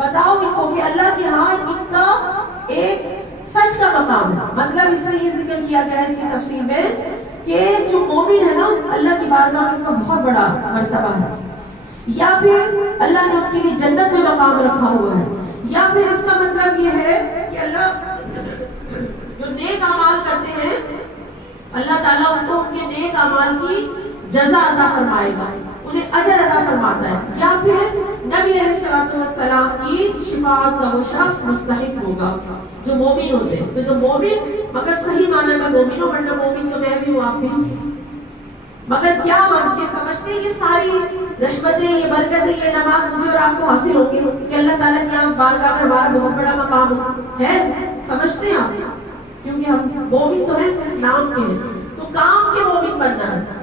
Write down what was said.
بتاؤ ان کو کہ اللہ کے ہاں ان کا ایک سچ کا مقام ہے. مطلب اس میں یہ ذکر کیا گیا ہے اس کی تفسیر میں کہ جو مومن ہے نا اللہ کی بارگاہ میں ان کا بہت بڑا مرتبہ ہے, یا پھر اللہ نے ان کے لیے جنت میں مقام رکھا ہوا ہے, یا پھر اس کا مطلب یہ ہے کہ اللہ جو نیک اعمال کرتے ہیں اللہ تعالیٰ ان کو ان کے نیک اعمال کی جزا عطا فرمائے گا, انہیں اجر عطا فرماتا ہے, یا پھر نبی علیہ الصلوۃ والسلام کی شفاعت کا وہ شخص مستحق ہوگا جو مومن ہوتے ہیں. تو جو مومن مگر صحیح معنی میں مومن ہو, ورنہ مومن تو میں بھی ہوں آپ بھی ہوں, مگر کیا ہم یہ سمجھتے ہیں یہ ساری رحمتیں یہ برکتیں یہ نماز مجھے اور آپ کو حاصل ہوگی کہ اللہ تعالیٰ کی بارگاہ میں ہمارا بہت بڑا مقام ہے, سمجھتے ہیں آپ؟ کیونکہ ہم مومن تو ہیں صرف نام کے ہیں, تو کام کے مومن بننا ہے.